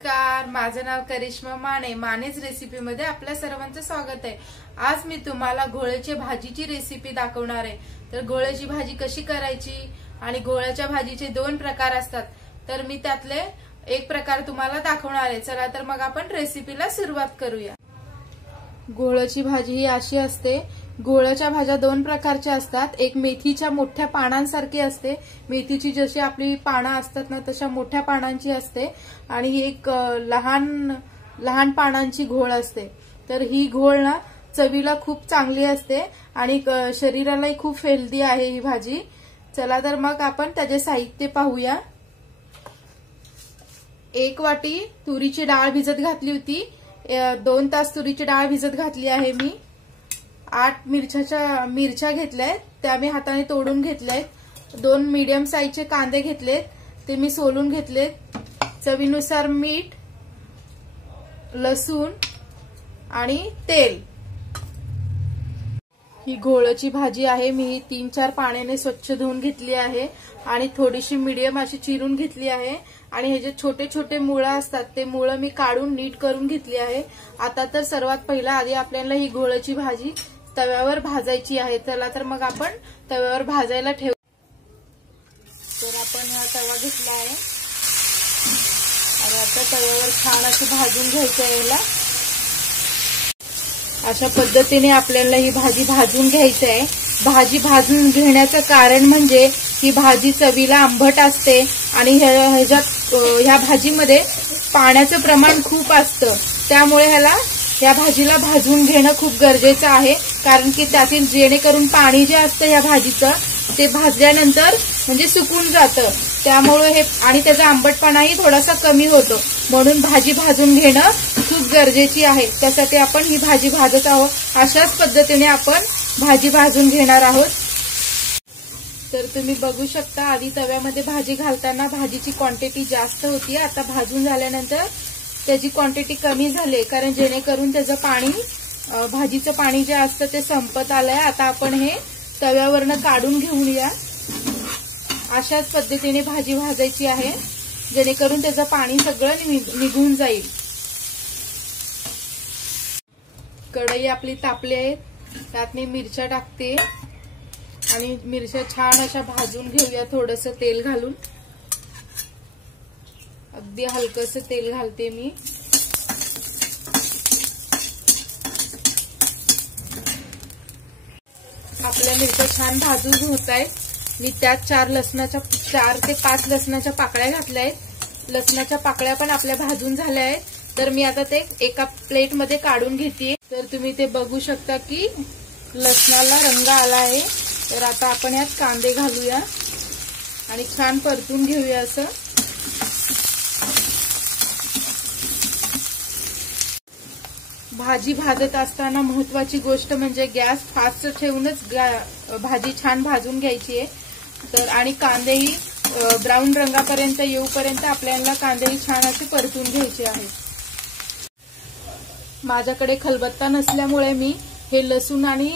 नमस्कार, माझं नाव करिश्मा माने. मानेज रेसिपी मध्ये आपल्या सर्वांचं स्वागत आहे. आज मी तुम्हाला घोळ्याची भाजीची रेसिपी दाखवणार आहे. तर घोळ्याची भाजी कशी करायची आणि घोळ्याच्या भाजीचे दोन प्रकार असतात, तर मी त्यातले एक प्रकार तुम्हाला दाखवणार आहे. चला तर मग आपण रेसिपीला सुरुवात करूया. घोळ्याची भाजी ही अशी असते. घोळ्याच्या भाज्या दोन प्रकारच्या असतात. एक मेथीच्या मोठ्या पानांसारखी असते, मेथीची जशी आपली पानं असतात ना तशा मोठ्या पानांची असते, आणि एक लहान लहान पानांची घोळ असते. तर ही घोळ ना चवीला खूप चांगली असते आणि शरीरालाही खूप हेल्दी आहे ही भाजी. चला तर मग आपण त्याचे साहित्य पाहूया. 1 वाटी तुरीची डाळ भिजत घातली होती. 2 तास तुरीची डाळ भिजत घातली आहे मी. 8 मिरच्या घेतल्यात, त्या मी हाताने तोडून घेतल्यात. 2 मीडियम साईजचे कांदे घेतलेत, ते मी सोलून घेतलेत. चवीनुसार मीठ, लसूण आणि तेल. ही घोळाची भाजी आहे. मी 3-4 पाण्याने स्वच्छ धुवून घेतली आहे आणि थोडीशी मीडियम अशी चिरून घेतली आहे. आणि हे जे छोटे छोटे मुळं असतात ते मुळं मी काढून नीट करून घेतली आहे. आता तर सर्वात पहिला आधी आपल्याला ही घोळाची भाजी तव्यावर भाजायची आहे. चला तर मग आपण तव्यावर भाजायला ठेवू. तर आपण हा तवा घेतला आहे आणि आता तव्यावर छान असं भाजून घ्यायचं आहे. याला अशा पद्धतीने आपल्याला ही भाजी भाजून घ्यायची आहे. भाजी भाजून घेण्याचं कारण म्हणजे ही भाजी चवीला आंबट असते आणि ह्या भाजीमध्ये पाण्याचं प्रमाण खूप असतं. त्यामुळे या भाजीला भाजून घेणं खूप गरजेचं आहे, कारण की त्यातील जेणेकरून पाणी जे असतं या भाजीचं ते भाजल्यानंतर म्हणजे सुकून जातं. त्यामुळे आणि त्याचा आंबटपणाही थोडासा कमी होतो. म्हणून भाजी भाजून घेणं खूप गरजेची आहे. त्यासाठी आपण ही भाजी भाजत आहोत. अशाच पद्धतीने आपण भाजी भाजून घेणार आहोत. तर तुम्ही बघू शकता, आधी तव्यामध्ये भाजी घालताना भाजीची क्वांटिटी जास्त होती. आता भाजून झाल्यानंतर त्याची क्वांटिटी कमी झाली, कारण जेणेकरून त्याचं पाणी, भाजीचं पाणी जे असतं ते संपत आलंय. आता आपण हे तव्यावरनं काढून घेऊया. अशाच पद्धतीने भाजी भाजायची आहे, जेणेकरून त्याचं पाणी सगळं निघून जाईल. कढई आपली तापली आहे, त्यात मी मिरच्या टाकते आणि मिरच्या छान अशा भाजून घेऊया. थोडंसं तेल घालून, अगदी हलकंसं तेल घालते मी. आपल्या मिरच्या छान भाजून होत आहेत. मी त्यात 4 ते 5 लसणाच्या पाकळ्या घातल्या आहेत. लसणाच्या पाकळ्या पण आपल्या भाजून झाल्या आहेत. तर मी आता ते एका प्लेटमध्ये काढून घेते. तर तुम्ही ते बघू शकता की लसणाला रंग आला आहे. तर आता आपण यात कांदे घालूया आणि छान परतून घेऊया. असं भाजी भाजत असताना महत्वाची गोष्ट म्हणजे गॅस फास्ट ठेवूनच भाजी छान भाजून घ्यायची आहे. तर आणि कांदेही ब्राऊन रंगापर्यंत येऊपर्यंत आपल्याला कांदेही छान असे परतून घ्यायचे आहेत. माझ्याकडे खलबत्ता नसल्यामुळे मी हे लसूण आणि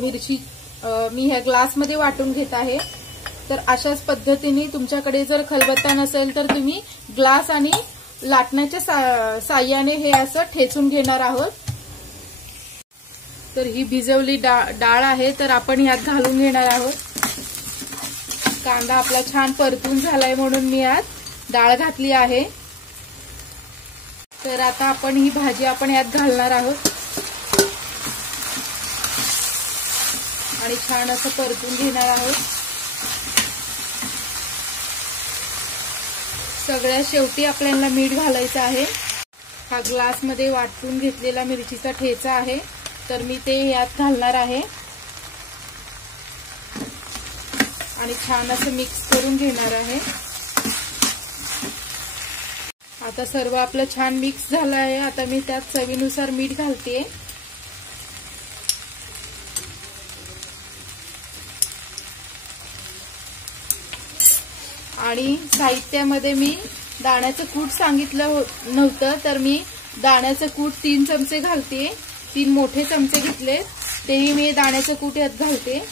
मिरची मी ह्या ग्लासमध्ये वाटून घेत आहे. तर अशाच पद्धतीने तुमच्याकडे जर खलबत्ता नसेल तर तुम्ही ग्लास आणि लाटण्याच्या साह्याने हे असं ठेचून घेणार आहोत. तर ही भिजवली डाळ आहे, तर आपण यात घालून घेणार आहोत. कांदा आपला छान परतून झालाय म्हणून मी यात डाळ घातली आहे. तर आता आपण ही भाजी आपण यात घालणार आहोत आणि छान असं परतून घेणार आहोत. सगळ्यात शेवटी आपल्याला मीठ घालायचं आहे. हा ग्लासमध्ये वाटून घेतलेला मिरचीचा ठेचा आहे, तर मी ते यात घालणार आहे आणि छान असं मिक्स करून घेणार आहे. आता सर्व आपलं छान मिक्स झालं आहे. आता मी त्यात चवीनुसार मीठ घालते. आणि साहित्यामध्ये मी दाण्याचं कूट सांगितलं नव्हतं, तर मी दाण्याचं कूट 3 चमचे घालते. 3 मोठे चमचे घेतले, तेही मी दाण्याचं कूट यात घालते.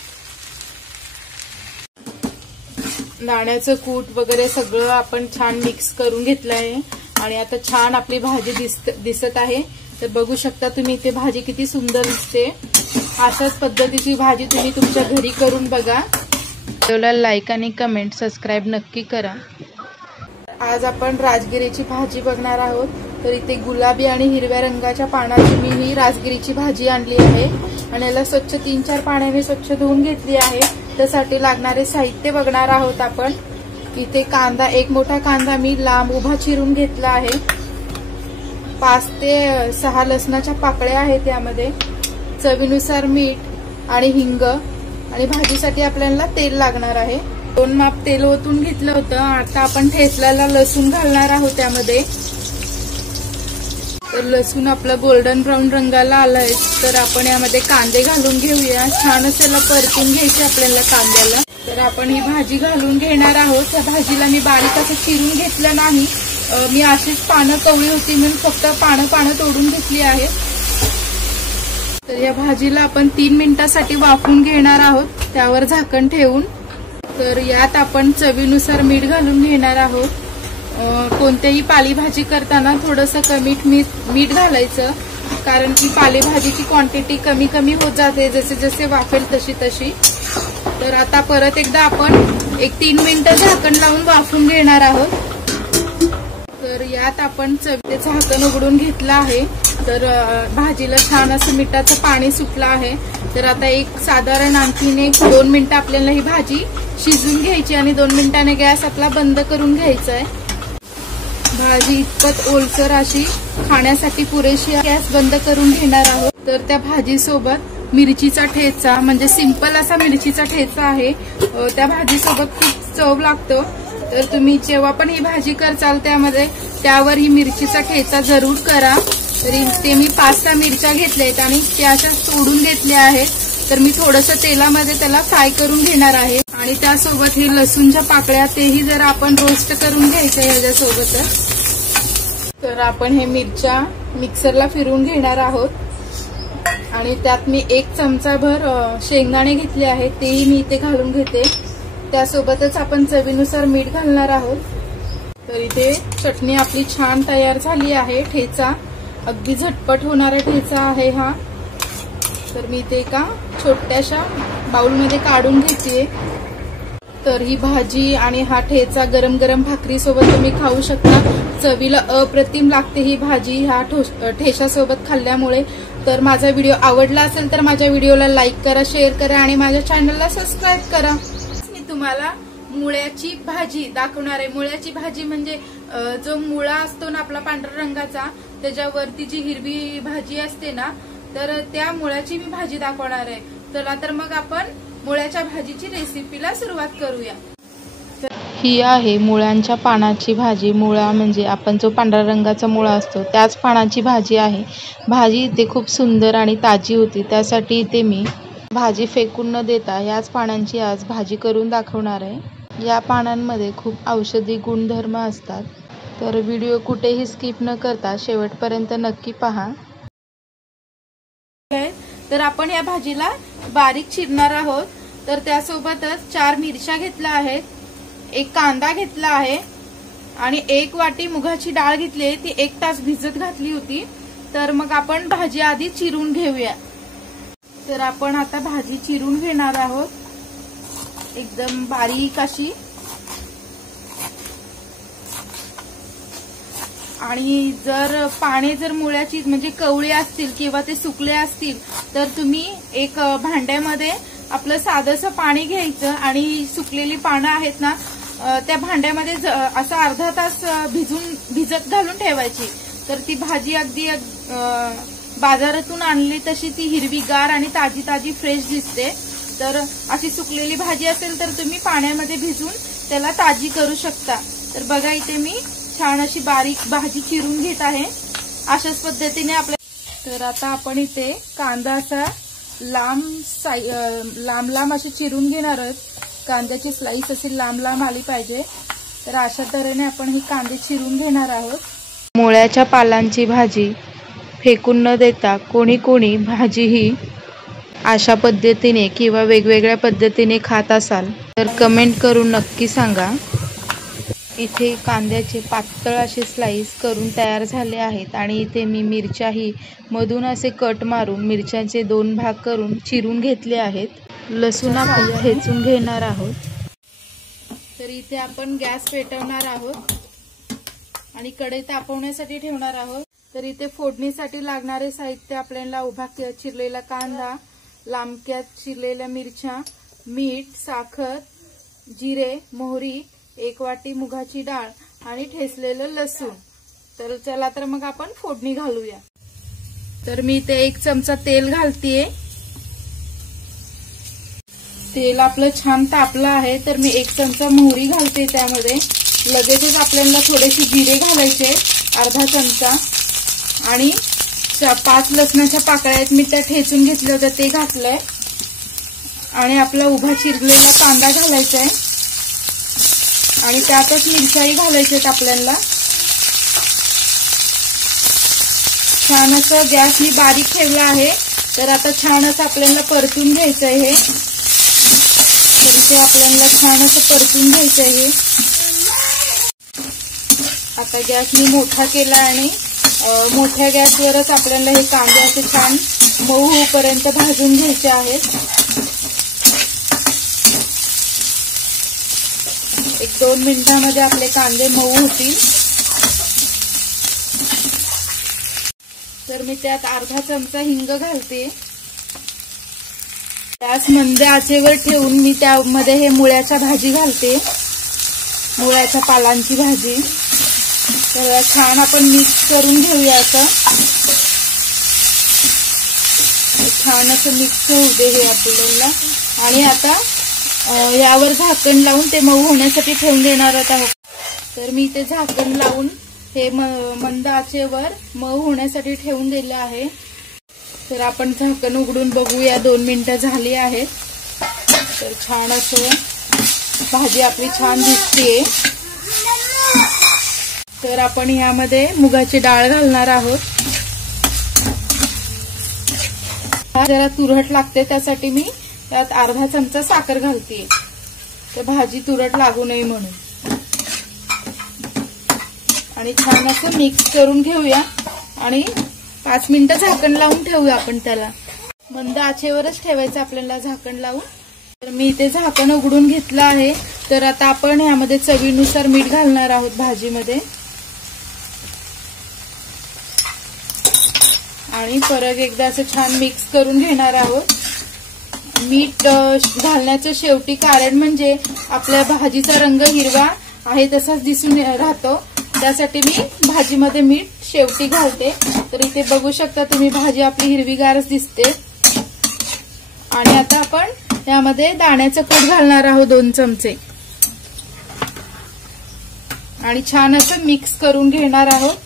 दाण्याचं कूट वगैरे सगळं आपण छान मिक्स करून घेतलं आहे. आणि आता छान आपली भाजी दिसत आहे। तर बघू शकता तुम्ही इथे भाजी किती सुंदर दिसते। अशाच पद्धतीची भाजी तुम्ही तुमच्या घरी करून बघा। व्हिडिओला लाईक आणि कमेंट सबस्क्राइब नक्की करा। आज आपण राजगिरीची भाजी बघणार आहोत। तर इथे गुलाबी आणि हिरव्या रंगाच्या पानाची मी ही राजगिरीची भाजी आणली आहे आणि याला स्वच्छ 3-4 पाण्याने स्वच्छ धुवून घेतली आहे। त्यासाठी लागणारे साहित्य बघणार आहोत आपण। इथे कांदा, एक मोठा कांदा मी लांब उभा चिरून घेतला आहे। 5 ते 6 लसणाच्या पाकळ्या आहेत यामध्ये, चवीनुसार मीठ आणि हिंग, आणि भाजीसाठी आपल्याला तेल लागणार आहे। 2 माप तेल ओतून घेतलं होतं। आता आपण ठेचलेला लसूण घालणार आहोत त्यामध्ये। तर लसूण आपलं गोल्डन ब्राऊन रंगाला आलाय, तर आपण यामध्ये कांदे घालून घेऊया। छान असं परतून घ्यायचे आपल्याला कांद्याला। तर आपण ही भाजी घालून घेणार आहोत। त्या भाजीला मी बारीक असं चिरून घेतलं नाही, मी अशीच पानं कवळी होती म्हणून फक्त पानं तोडून घेतली आहे। तर या भाजीला आपण 3 मिनिटांसाठी वाफवून घेणार आहोत, त्यावर झाकण ठेवून। तर यात आपण चवीनुसार मीठ घालून घेणार आहोत। कोणत्याही पालेभाजी करताना थोडंसं कमी मीठ घालायचं, कारण की पालेभाजीची क्वांटिटी कमी होत जाते जसे जसे वाफेल तशी। तर आता परत एकदा आपण 3 मिनिटं झाकण लावून वाफवून घेणार आहोत। तर यात आपण चवीचे झाकण उघडून घेतलं आहे। तर भाजीला छान असं मिठाचं पाणी सुटलं आहे। तर आता साधारण आणखीन 2 मिनिटं आपल्याला ही भाजी शिजून घ्यायची आणि 2 मिनिटांनी गॅस आपला बंद करून घ्यायचा आहे। भाजी इतपत ओलसर अशी खाण्यासाठी पुरेशी, गॅस बंद करून घेणार आहोत। तर त्या भाजीसोबत मिरचीचा ठेचा, म्हणजे सिंपल असा मिरचीचा ठेचा आहे, त्या भाजीसोबत खूप चव लागतो। तर तुम्ही जेव्हा पण ही भाजी करचाल त्यावर ही मिरचीचा ठेचा जरूर करा। तरी ते मी 5-6 मिरच्या घेतल्या आहेत आणि त्या अशा तोडून घेतल्या आहेत। तर मी थोडंसं तेलामध्ये त्याला फ्राय करून घेणार आहे आणि त्यासोबत हे लसूणच्या पाकळ्या तेही जरा आपण रोस्ट करून घ्यायच्या ह्याच्यासोबतच। तर आपण हे मिरच्या मिक्सरला फिरवून घेणार आहोत आणि त्यात मी 1 चमचाभर शेंगदाणे घेतले आहेत, तेही मी इथे घालून घेते। त्यासोबतच आपण चवीनुसार मीठ घालणार आहोत। तर इथे चटणी आपली छान तयार झाली आहे। ठेचा अगदी झटपट होणारा ठेचा आहे हा। तर मी ते एका छोट्याशा बाउलमध्ये काढून घेते। तर ही भाजी आणि हा ठेचा गरम गरम भाकरी सोबत तुम्ही खाऊ शकता। चवीला अप्रतिम लागते ही भाजी ह्या ठेच्यासोबत खाल्ल्यामुळे। तर माझा व्हिडिओ आवडला असेल तर माझ्या व्हिडिओला लाईक करा, शेअर करा आणि माझ्या चॅनलला सबस्क्राईब करा। मी तुम्हाला मुळ्याची भाजी दाखवणार आहे। मुळ्याची भाजी म्हणजे जो मुळा असतो ना आपला पांढऱ्या रंगाचा, त्याच्यावरती जी हिरवी भाजी असते ना, तर त्या मुळ्याची मी भाजी दाखवणार आहे। चला तर मग आपण मुळ्याच्या भाजीची रेसिपीला सुरुवात करूया। ही आहे मुळ्यांच्या पानाची भाजी। मुळा म्हणजे आपण जो पांढऱ्या रंगाचा मुळा असतो त्याच पानाची भाजी आहे। भाजी इथे खूप सुंदर आणि ताजी होती, त्यासाठी इथे मी भाजी फेकून न देता याच पानांची आज भाजी करून दाखवणार आहे। या पानांमध्ये खूप औषधी गुणधर्म असतात, तर व्हिडिओ कुठेही स्किप न करता शेवटपर्यंत नक्की पहा। तर आपण या भाजीला बारीक चिरणार आहोत। तर त्यासोबतच 4 मिरच्या घेतल्या आहेत, 1 कांदा घेतला आहे आणि 1 वाटी मुगाची डाळ घेतली आहे, ती 1 तास भिजत घातली होती। तर मग आपण भाजी आधी चिरून घेऊया। तर आपण आता भाजी चिरून घेणार आहोत एकदम बारीक अशी। आणि जर पाने जर मुळ्याची म्हणजे कवळे असतील किंवा ते सुकले असतील तर तुम्ही एक भांड्यामध्ये आपलं साधंसं पाणी घ्यायचं आणि सुकलेली पानं आहेत ना त्या भांड्यामध्ये असं अर्धा तास भिजत घालून ठेवायची। तर ती भाजी अगदी बाजारातून आणली तशी ती हिरवीगार आणि ताजी ताजी फ्रेश दिसते। तर अशी सुकलेली भाजी असेल तर तुम्ही पाण्यामध्ये भिजून त्याला ताजी करू शकता। तर बघा इथे मी छान अशी बारीक भाजी चिरून घेत आहे अशाच पद्धतीने आपल्या। तर आता आपण इथे कांदा असा लांब अशी चिरून घेणार आहोत। कांद्याची स्लाइस अशी लांब आली पाहिजे। तर अशा तऱ्हेने आपण ही कांदे चिरून घेणार आहोत। मुळ्याच्या पालांची भाजी फेकून न देता कोणी भाजी ही अशा पद्धतीने किंवा वेगवेगळ्या पद्धतीने खात असाल तर कमेंट करून नक्की सांगा। इथे कांद्याचे पातळ असे स्लाइस करून तयार झाले आहेत आणि इथे मी मिरच्याही मधून असे कट मारून मिरच्याचे 2 भाग करून चिरून घेतले आहेत. लसूण आपण ठेचून घेणार आहोत. तर इथे आपण गॅस पेटवणार आहोत आणि कढई तापवण्यासाठी ठेवणार आहोत. तर इथे फोडणीसाठी लागणारे साहित्य आपल्याला उभा चिरलेला कांदा, लांबक्यात चिरलेल्या मिरच्या, मीठ, साखर, जिरे, मोहरी, 1 वाटी मुगाची डाळ आणि ठेचलेलं लसूण. तर चला तर मग आपण फोडणी घालूया. तर मी इथे 1 चमचा तेल घालतीये. तेल आपलं छान तापलं आहे तर मी 1 चमचा मोहरी घालते. त्यामध्ये लगेचच आपल्याला थोडेसे जिरे घालायचे, अर्धा चमचा, आणि 5 लसणाच्या पाकळ्या आहेत मी त्या ठेचून घेतल्या होत्या ते घातलंय, आणि आपला उभा चिरलेला कांदा घालायचा आहे आणि त्यातच मिरच्याही घालायच्या आहेत आपल्याला. छान असं गॅस मी बारीक ठेवला आहे. तर आता छान असं आपल्याला परतून घ्यायचं आहे हे. तर इथे आपल्याला छान असं परतून घ्यायचं आहे. आता गॅस मी मोठा केला आणि मोठ्या गॅसवरच आपल्याला हे कांदे असे छान मऊ होईपर्यंत भाजून घ्यायचे आहेत. 1-2 मिनिटांमध्ये आपले कांदे मऊ होतील. तर मी त्यात अर्धा चमचा हिंग घालते. गॅस मंद आचेवर ठेवून मी त्यामध्ये हे मुळ्याच्या भाजी घालते, मुळ्याच्या पालांची भाजी. तर छान आपण मिक्स करून घेऊया. असं छान असं मिक्स होऊ दे हे आपल्याला. आणि आता यावर झाकण लावून ते मऊ होण्यासाठी ठेवून देणार आहोत. तर मी ते झाकण लावून हे मंद आचेवर मऊ होण्यासाठी ठेवून दिले आहे. तर आपण झाकण उघडून बघूया. 2 मिनिटं झाली आहेत. तर छान असं भाजी आपली छान दिसतेय. तर आपण यामध्ये मुगाची डाळ घालणार आहोत. जरा तुरट लागते त्यासाठी मी त्यात अर्धा चमचा साखर घालते, तर भाजी तुरट लागू नये म्हणून. आणि छान असं मिक्स करून घेऊया आणि 5 मिनिटं झाकण लावून ठेवूया आपण त्याला. मंद आचेवरच ठेवायचं आपल्याला झाकण लावून. तर मी इथे झाकण उघडून घेतलं आहे. तर आता आपण यामध्ये चवीनुसार मीठ घालणार आहोत भाजीमध्ये. आणि परत एकदा असं छान मिक्स करून घेणार आहोत. मीठ घालण्याचं शेवटी कारण म्हणजे आपल्या भाजीचा रंग हिरवा आहे तसाच दिसून राहतो, त्यासाठी मी भाजीमध्ये मीठ शेवटी घालते. तर इथे बघू शकता तुम्ही भाजी आपली हिरवीगारच दिसते. आणि आता आपण यामध्ये दाण्याचं कूट घालणार आहोत 2 चमचे आणि छान असं मिक्स करून घेणार आहोत.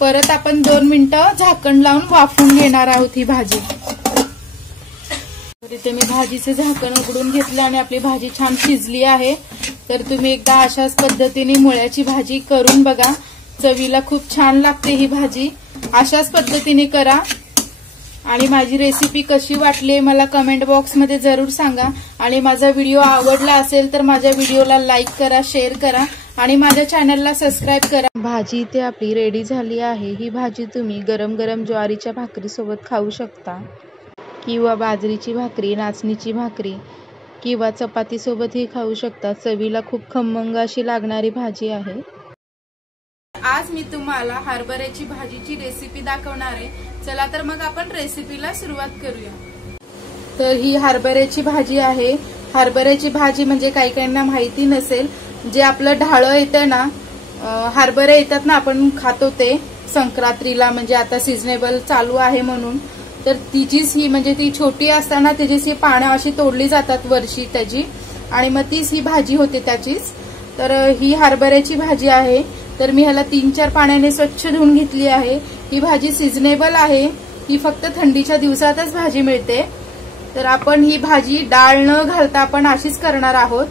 परत आपण 2 मिनिटं झाकण लावून वाफवून घेणार आहोत ही भाजी. तर इथे मी भाजीचे झाकण उघडून घेतलं आणि आपली भाजी छान शिजली आहे. तर तुम्ही एकदा अशाच पद्धतीने मुळ्याची भाजी करून बघा. चवीला खूप छान लागते ही भाजी. अशाच पद्धतीने करा. आणि माझी रेसिपी कशी वाटली मला कमेंट बॉक्समध्ये जरूर सांगा. आणि माझा व्हिडिओ आवडला असेल तर माझ्या व्हिडिओला लाईक करा, शेअर करा आणि माझ्या चॅनलला सबस्क्राईब करा. भाजी इथे आपली रेडी झाली आहे. ही भाजी तुम्ही गरम गरम ज्वारीच्या भाकरीसोबत खाऊ शकता किंवा बाजरीची भाकरी, नाचणीची भाकरी किंवा चपातीसोबतही खाऊ शकता. चवीला खूप खमंग अशी लागणारी भाजी आहे. आज मी तुम्हाला हरभऱ्याची भाजीची रेसिपी दाखवणार आहे. चला तर मग आपण रेसिपीला सुरुवात करूया. तर ही हरभऱ्याची भाजी आहे. हरभऱ्याची भाजी म्हणजे काही काहींना माहिती नसेल, जे आपलं ढाळं येतं ना, हरभरे येतात ना आपण खातो ते संक्रांतीला, म्हणजे आता सीझनेबल चालू आहे म्हणून. तर तिचीच ही म्हणजे ती छोटी असताना त्याचीच ही पानं अशी तोडली जातात वर्षी त्याची, आणि मग तीच ही भाजी होते त्याचीच. तर ही हरभऱ्याची भाजी आहे. तर मी ह्याला 3-4 पाण्याने स्वच्छ धुवून घेतली आहे. ही भाजी सीझनेबल आहे. ही फक्त थंडीच्या दिवसातच भाजी मिळते. तर आपण ही भाजी डाळ न घालता आपण अशीच करणार आहोत.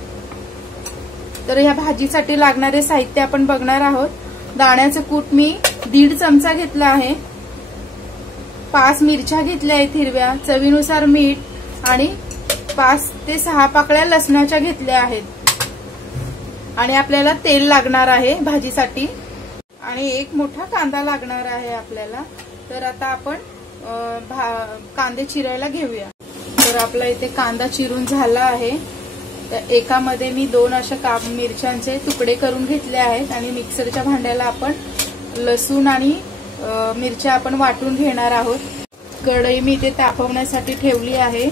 तर ह्या भाजीसाठी लागणारे साहित्य आपण बघणार आहोत. दाण्याचं कूट मी 1.5 चमचा घेतला आहे. 5 मिरच्या घेतल्या आहेत हिरव्या, चवीनुसार मीठ आणि 5 ते 6 पाकळ्या लसणाच्या घेतल्या आहेत. आणि आपल्याला तेल लागणार आहे भाजीसाठी आणि एक मोठा कांदा लागणार आहे आपल्याला। तर आता आपण कांदे चिरायला घेऊया। तर आपला इथे कांदा चिरून झाला आहे। तर एकामध्ये मी 2 अशा मिरच्यांचे तुकडे करून घेतले आहेत आणि मिक्सरच्या भांड्याला आपण लसूण आणि मिरच्या आपण वाटून घेणार आहोत। कढई मी इथे तापवण्यासाठी ठेवली आहे।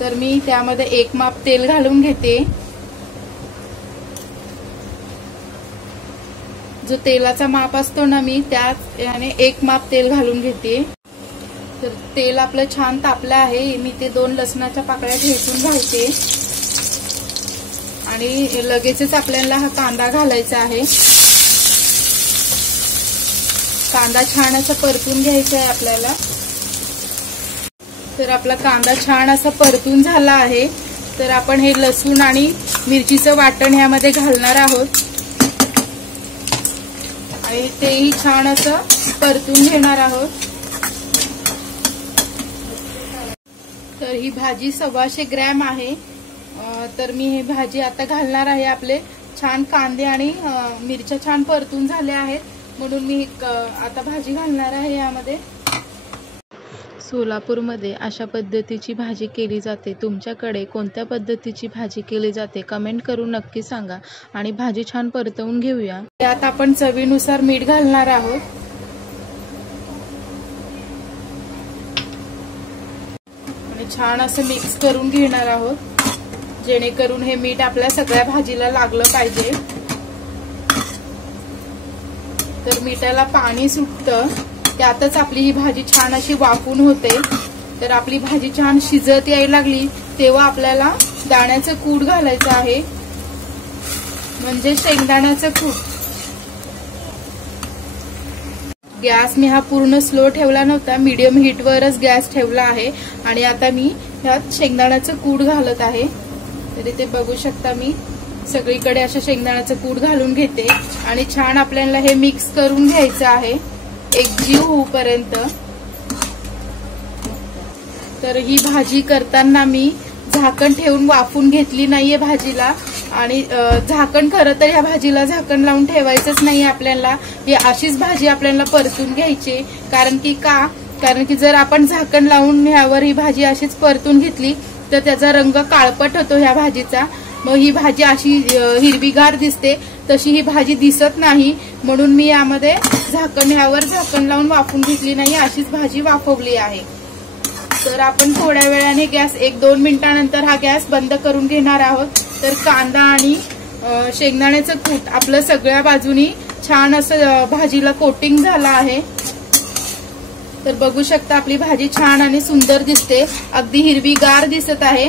तर मी त्यामध्ये 1 माप तेल घालून घेते। जो तेलाचा माप असतो ना मी त्याच याने 1 माप तेल घालून घेते। तर तेल आपलं छान तापलं आहे। मी ते 2 लसणाच्या पाकळ्या ठेचून घालते आणि लगेचच आपल्याला हा कांदा घालायचा आहे। कांदा छान असा परतून घ्यायचा आहे आपल्याला। तर आपला कांदा छान असा परतून झाला आहे। तर आपण हे लसूण आणि मिरचीचं वाटण यामध्ये घालणार आहोत आणि तेही छान असं परतून घेणार आहोत। तर ही भाजी 125 ग्रॅम आहे। तर मी ही भाजी आता घालणार आहे। आपले छान कांदे आणि मिरच्या छान परतून झाल्या आहेत म्हणून मी आता भाजी घालणार आहे यामध्ये। सोलापूरमध्ये अशा पद्धतीची भाजी केली जाते। तुमच्याकडे कोणत्या पद्धतीची भाजी केली जाते कमेंट करून नक्की सांगा आणि भाजी छान परतवून घेऊया। त्यात आपण चवीनुसार मीठ घालणार आहोत आणि छान असं मिक्स करून घेणार आहोत जेणेकरून हे मीठ आपल्या सगळ्या भाजीला लागलं पाहिजे। तर मिठाला पाणी सुटतं त्यातच आपली ही भाजी छान अशी वाफून होते। तर आपली भाजी छान शिजत यायला लागली तेव्हा आपल्याला दाण्याचं कूट घालायचं आहे म्हणजे शेंगदाण्याचं कूट। गॅस मी हा पूर्ण स्लो ठेवला नव्हता, मीडियम हीटवरच गॅस ठेवला आहे आणि आता मी ह्यात शेंगदाण्याचं कूट घालत आहे। तर इथे बघू शकता मी सगळीकडे असं शेंगदाण्याचं कूट घालून घेते आणि छान आपल्याला हे मिक्स करून घ्यायचं आहे एकजीव होऊपर्यंत। तर ही भाजी करताना मी झाकण ठेवून वाफून घेतली नाहीये भाजीला आणि झाकण खरं तर या भाजीला झाकण लावून ठेवायचंच नाही आपल्याला। ही अशीच भाजी आपल्याला परतून घ्यायची कारण की जर आपण झाकण लावून ह्यावर ही भाजी अशीच परतून घेतली तर त्याचा रंग काळपट होतो ह्या भाजीचा। मग ही भाजी अशी हिरवीगार दिसते तशी ही भाजी दिसत नाही म्हणून मी यामध्ये ह्यावर झाकण लावून वाफून घेतली नाही, अशीच भाजी वाफवली आहे। तर आपण थोड्या वेळाने गॅस 1-2 मिनिटांनंतर हा गॅस बंद करून घेणार आहोत। तर कांदा आणि शेंगदाण्याचं कूट आपलं सगळ्या बाजूनी छान असं भाजीला कोटिंग झालं आहे। तर बघू शकता आपली भाजी छान आणि सुंदर दिसते, अगदी हिरवीगार दिसत आहे।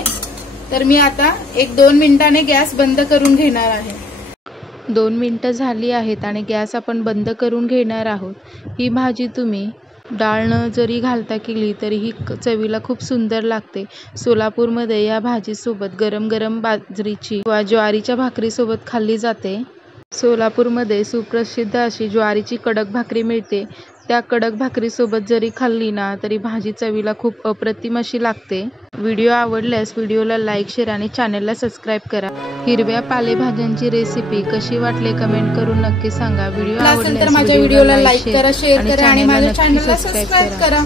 तर मी आता 1-2 मिनिटांनी गॅस बंद करून घेणार आहे। 2 मिनिटं झाली आहेत आणि गॅस आपण बंद करून घेणार आहोत। ही भाजी तुम्ही डाळनं जरी घालता केली तरी ही चवीला खूप सुंदर लागते। सोलापूरमध्ये या भाजीसोबत गरम गरम बाजरीची वा ज्वारीच्या भाकरीसोबत खाल्ली जाते। सोलापूरमध्ये सुप्रसिद्ध अशी ज्वारीची कडक भाकरी मिळते। त्या कडक भाकरीसोबत जरी खाल्ली ना तरी भाजी चवीला खूप अप्रतिम अशी लागते। व्हिडिओ आवडल्यास व्हिडिओला लाईक, शेअर आणि चॅनलला सबस्क्राईब करा। हिरव्या पालेभाज्यांची रेसिपी कशी वाटली कमेंट करून नक्की सांगा। व्हिडिओ आवडल्यास माझ्या व्हिडिओला लाईक करा, शेअर करा आणि माझ्या चॅनलला सबस्क्राईब करा।